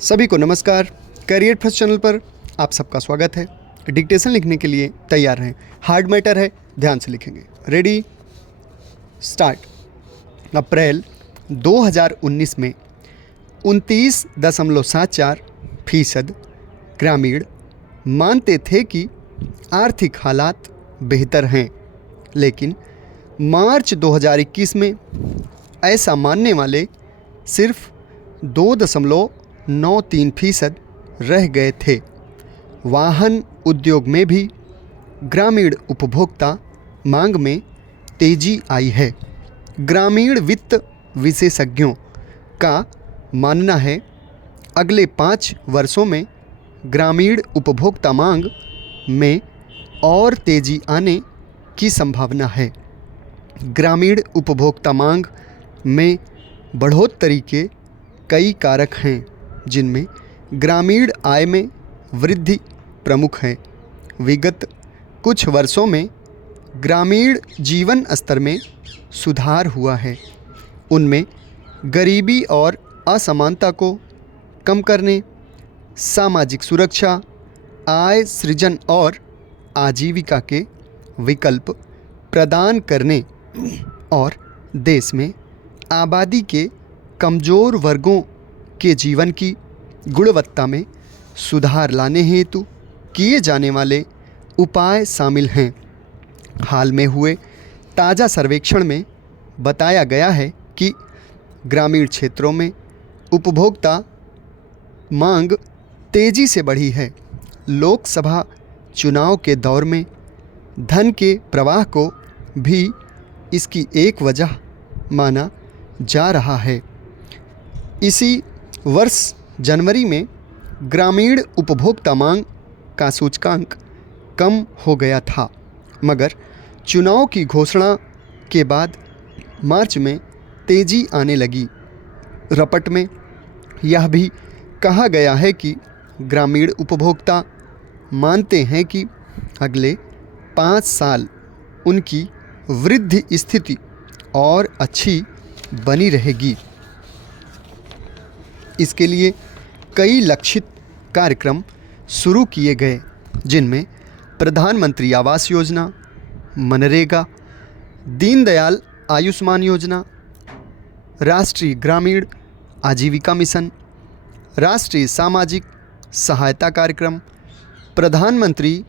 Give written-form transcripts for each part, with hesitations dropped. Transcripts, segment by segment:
सभी को नमस्कार। करियर फर्स्ट चैनल पर आप सबका स्वागत है। डिक्टेशन लिखने के लिए तैयार रहें। हार्ड मैटर है, ध्यान से लिखेंगे। Ready start. अप्रैल 2019 में 29.74% ग्रामीण मानते थे कि आर्थिक हालात बेहतर हैं, लेकिन मार्च 2021 में ऐसा मानने वाले सिर्फ 2.93% रह गए थे। वाहन उद्योग में भी ग्रामीण उपभोक्ता मांग में तेजी आई है। ग्रामीण वित्त विशेषज्ञों का मानना है अगले 5 वर्षों में ग्रामीण उपभोक्ता मांग में और तेजी आने की संभावना है। ग्रामीण उपभोक्ता मांग में बढ़ोतरी के कई कारक हैं, जिनमें ग्रामीण आय में वृद्धि प्रमुख है। विगत कुछ वर्षों में ग्रामीण जीवन स्तर में सुधार हुआ है। उनमें गरीबी और असमानता को कम करने, सामाजिक सुरक्षा, आय सृजन और आजीविका के विकल्प प्रदान करने और देश में आबादी के कमज़ोर वर्गों के जीवन की गुणवत्ता में सुधार लाने हेतु किए जाने वाले उपाय शामिल हैं। हाल में हुए ताज़ा सर्वेक्षण में बताया गया है कि ग्रामीण क्षेत्रों में उपभोक्ता मांग तेज़ी से बढ़ी है। लोकसभा चुनाव के दौर में धन के प्रवाह को भी इसकी एक वजह माना जा रहा है। इसी वर्ष जनवरी में ग्रामीण उपभोक्ता मांग का सूचकांक कम हो गया था, मगर चुनाव की घोषणा के बाद मार्च में तेजी आने लगी। रपट में यह भी कहा गया है कि ग्रामीण उपभोक्ता मानते हैं कि अगले 5 साल उनकी वृद्धि स्थिति और अच्छी बनी रहेगी। इसके लिए कई लक्षित कार्यक्रम शुरू किए गए, जिनमें प्रधानमंत्री आवास योजना, मनरेगा, दीनदयाल आयुष्मान योजना, राष्ट्रीय ग्रामीण आजीविका मिशन, राष्ट्रीय सामाजिक सहायता कार्यक्रम, प्रधानमंत्री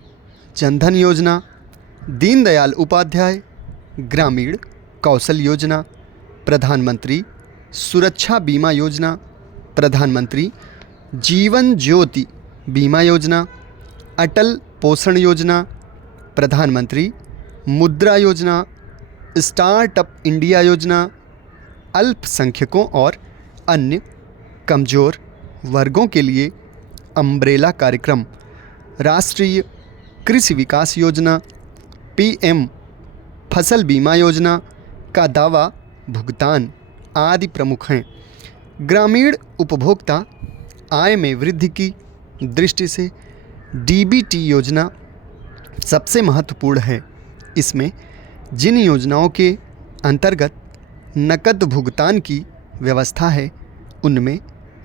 जनधन योजना, दीनदयाल उपाध्याय ग्रामीण कौशल योजना, प्रधानमंत्री सुरक्षा बीमा योजना, प्रधानमंत्री जीवन ज्योति बीमा योजना, अटल पोषण योजना, प्रधानमंत्री मुद्रा योजना, स्टार्टअप इंडिया योजना, अल्पसंख्यकों और अन्य कमज़ोर वर्गों के लिए अम्ब्रेला कार्यक्रम, राष्ट्रीय कृषि विकास योजना, पीएम फसल बीमा योजना का दावा भुगतान आदि प्रमुख हैं। ग्रामीण उपभोक्ता आय में वृद्धि की दृष्टि से डीबीटी योजना सबसे महत्वपूर्ण है। इसमें जिन योजनाओं के अंतर्गत नकद भुगतान की व्यवस्था है, उनमें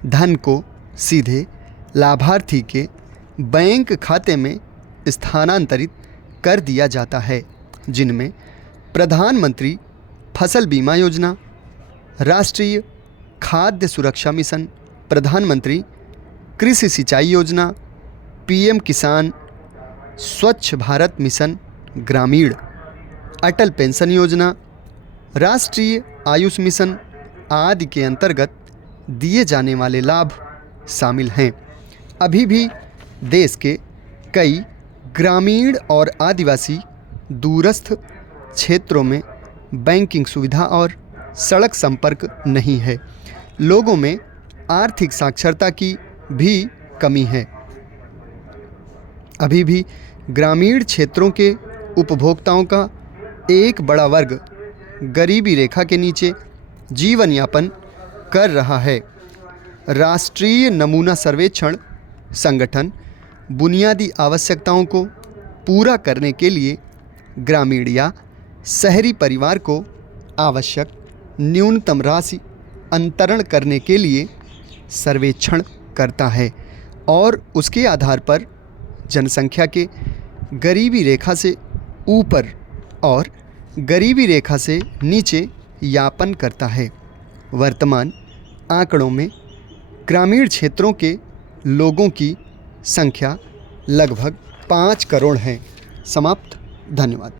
धन को सीधे लाभार्थी के बैंक खाते में स्थानांतरित कर दिया जाता है, जिनमें प्रधानमंत्री फसल बीमा योजना, राष्ट्रीय खाद्य सुरक्षा मिशन, प्रधानमंत्री कृषि सिंचाई योजना, पीएम किसान, स्वच्छ भारत मिशन ग्रामीण, अटल पेंशन योजना, राष्ट्रीय आयुष मिशन आदि के अंतर्गत दिए जाने वाले लाभ शामिल हैं। अभी भी देश के कई ग्रामीण और आदिवासी दूरस्थ क्षेत्रों में बैंकिंग सुविधा और सड़क संपर्क नहीं है। लोगों में आर्थिक साक्षरता की भी कमी है। अभी भी ग्रामीण क्षेत्रों के उपभोक्ताओं का एक बड़ा वर्ग गरीबी रेखा के नीचे जीवन यापन कर रहा है। राष्ट्रीय नमूना सर्वेक्षण संगठन बुनियादी आवश्यकताओं को पूरा करने के लिए ग्रामीण या शहरी परिवार को आवश्यक न्यूनतम राशि अंतरण करने के लिए सर्वेक्षण करता है और उसके आधार पर जनसंख्या के गरीबी रेखा से ऊपर और गरीबी रेखा से नीचे यापन करता है। वर्तमान आंकड़ों में ग्रामीण क्षेत्रों के लोगों की संख्या लगभग 5 करोड़ है। समाप्त। धन्यवाद।